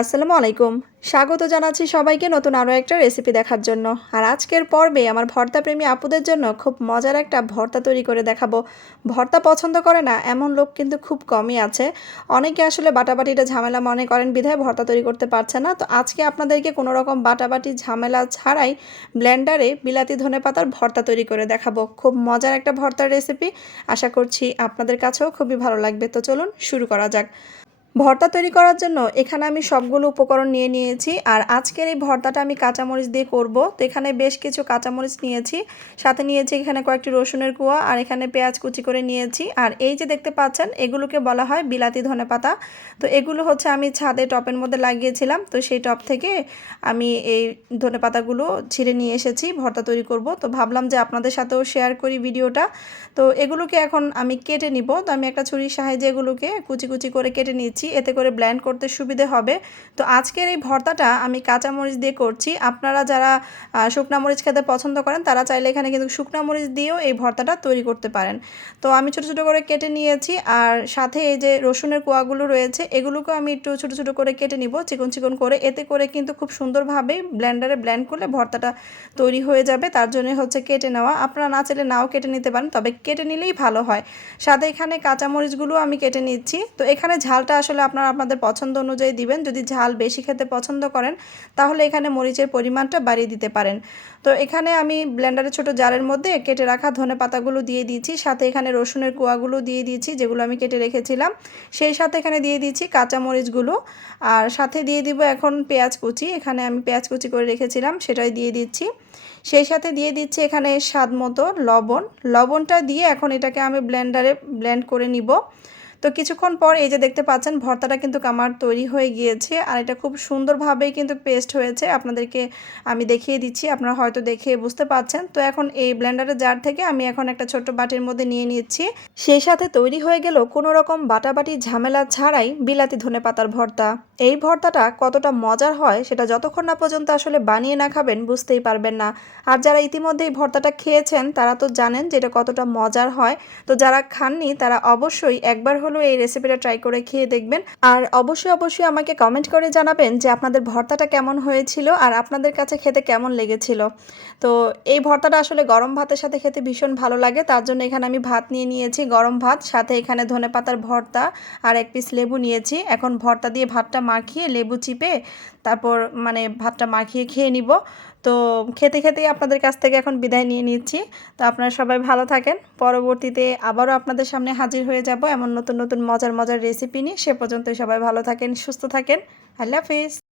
আসসালামু আলাইকুম। স্বাগত জানাচ্ছি সবাইকে নতুন আরও একটা রেসিপি দেখার জন্য। আর আজকের পর্বে আমার ভর্তা প্রেমী আপুদের জন্য খুব মজার একটা ভর্তা তৈরি করে দেখাবো। ভর্তা পছন্দ করে না, এমন লোক কিন্তু খুব কমই আছে। অনেকে আসলে বাটাবাটিটা ঝামেলা মনে করেন, বিধায় ভর্তা তৈরি করতে পারছে না। তো আজকে আপনাদেরকে কোনো রকম বাটাবাটি ঝামেলা ছাড়াই ব্লেন্ডারে বিলাতি ধনে পাতার ভর্তা তৈরি করে দেখাবো। খুব মজার একটা ভর্তার রেসিপি আশা করছি আপনাদের কাছেও খুবই ভালো লাগবে। তো চলুন শুরু করা যাক। ভর্তা তৈরি করার জন্য এখানে আমি সবগুলো উপকরণ নিয়ে নিয়েছি। আর আজকের এই ভর্তাটা আমি কাঁচামরিচ দিয়ে করব। তো এখানে বেশ কিছু কাঁচামরিচ নিয়েছি। সাথে নিয়েছি এখানে কয়েকটি রসুনের কুয়া আর এখানে পেঁয়াজ কুচি করে নিয়েছি। আর এই যে দেখতে পাচ্ছেন, এগুলোকে বলা হয় বিলাতি ধনে পাতা। তো এগুলো হচ্ছে আমি ছাদে টপের মধ্যে লাগিয়েছিলাম। তো সেই টপ থেকে আমি এই ধনে পাতাগুলো ছিঁড়ে নিয়ে এসেছি, ভর্তা তৈরি করব। তো ভাবলাম যে আপনাদের সাথেও শেয়ার করি ভিডিওটা। তো এগুলোকে এখন আমি কেটে নিব। তো আমি একটা ছুরির সাহায্যে এগুলোকে কুচি কুচি করে কেটে নিচ্ছি। এতে করে ব্ল্যান্ড করতে সুবিধে হবে। তো আজকের এই ভর্তাটা আমি কাঁচা মরিচ দিয়ে করছি। আপনারা যারা শুকনা মরিচ খেতে পছন্দ করেন, তারা চাইলে এখানে কিন্তু শুকনা মরিচ দিয়েও এই ভর্তাটা তৈরি করতে পারেন। তো আমি ছোটো ছোটো করে কেটে নিয়েছি, আর সাথে এই যে রসুনের কোয়াগুলো রয়েছে এগুলোকে আমি একটু ছোটো ছোটো করে কেটে নিব, চিকন চিকন করে। এতে করে কিন্তু খুব সুন্দরভাবে ব্ল্যান্ডারে ব্ল্যান্ড করলে ভর্তাটা তৈরি হয়ে যাবে। তার জন্য হচ্ছে কেটে নেওয়া। আপনারা না চাইলে নাও কেটে নিতে পারেন, তবে কেটে নিলেই ভালো হয়। সাথে এখানে কাঁচামরিচগুলো আমি কেটে নিচ্ছি। তো এখানে ঝালটা আসলে আপনারা আপনাদের পছন্দ অনুযায়ী দিবেন। যদি ঝাল বেশি খেতে পছন্দ করেন, তাহলে এখানে মরিচের পরিমাণটা বাড়িয়ে দিতে পারেন। তো এখানে আমি ব্লেন্ডারের ছোট জারের মধ্যে কেটে রাখা ধনে পাতাগুলো দিয়ে দিয়েছি। সাথে এখানে রসুনের কুয়াগুলো দিয়ে দিয়েছি, যেগুলো আমি কেটে রেখেছিলাম। সেই সাথে এখানে দিয়ে দিচ্ছি কাঁচা মরিচগুলো আর সাথে দিয়ে দিব এখন পেঁয়াজ কুচি। এখানে আমি পেঁয়াজ কুচি করে রেখেছিলাম, সেটাই দিয়ে দিচ্ছি। সেই সাথে দিয়ে দিচ্ছি এখানে স্বাদ মতো লবণ। লবণটা দিয়ে এখন এটাকে আমি ব্লেন্ডারে ব্লেন্ড করে নিব। তো কিছুক্ষণ পর এই যে দেখতে পাচ্ছেন, ভর্তাটা কিন্তু আমার তৈরি হয়ে গিয়েছে। আর এটা খুব সুন্দরভাবেই কিন্তু পেস্ট হয়েছে। আপনাদেরকে আমি দেখিয়ে দিচ্ছি, আপনারা হয়তো দেখে বুঝতে পাচ্ছেন। তো এখন এই ব্লেন্ডারের জার থেকে আমি এখন একটা ছোট্ট বাটির মধ্যে নিয়ে নিচ্ছি। সেই সাথে তৈরি হয়ে গেল কোনো রকম বাটাবাটি ঝামেলা ছাড়াই বিলাতি ধনে পাতার ভর্তা। এই ভর্তাটা কতটা মজার হয় সেটা যতক্ষণ না পর্যন্ত আসলে বানিয়ে না খাবেন বুঝতেই পারবেন না। আর যারা ইতিমধ্যে এই ভর্তাটা খেয়েছেন, তারা তো জানেন যে এটা কতটা মজার হয়। তো যারা খাননি, তারা অবশ্যই একবার হলেও এই রেসিপিটা ট্রাই করে খেয়ে দেখবেন। আর অবশ্যই অবশ্যই আমাকে কমেন্ট করে জানাবেন যে আপনাদের ভর্তাটা কেমন হয়েছিল আর আপনাদের কাছে খেতে কেমন লেগেছিল। তো এই ভর্তাটা আসলে গরম ভাতের সাথে খেতে ভীষণ ভালো লাগে। তার জন্য এখানে আমি ভাত নিয়ে নিয়েছি, গরম ভাত, সাথে এখানে ধনে পাতার ভর্তা আর এক পিস লেবু নিয়েছি। এখন ভর্তা দিয়ে ভাতটা মাখিয়ে লেবু চিপে তারপর মানে ভাতটা মাখিয়ে খেয়ে নিব। তো খেতে খেতেই আপনাদের কাছ থেকে এখন বিদায় নিয়ে নিচ্ছি। তো আপনারা সবাই ভালো থাকেন। পরবর্তীতে আবারও আপনাদের সামনে হাজির হয়ে যাব এমন নতুন নতুন, মজার মজার রেসিপি নিয়ে। সে পর্যন্তই সবাই ভালো থাকেন, সুস্থ থাকেন। আল্লাহ হাফিজ।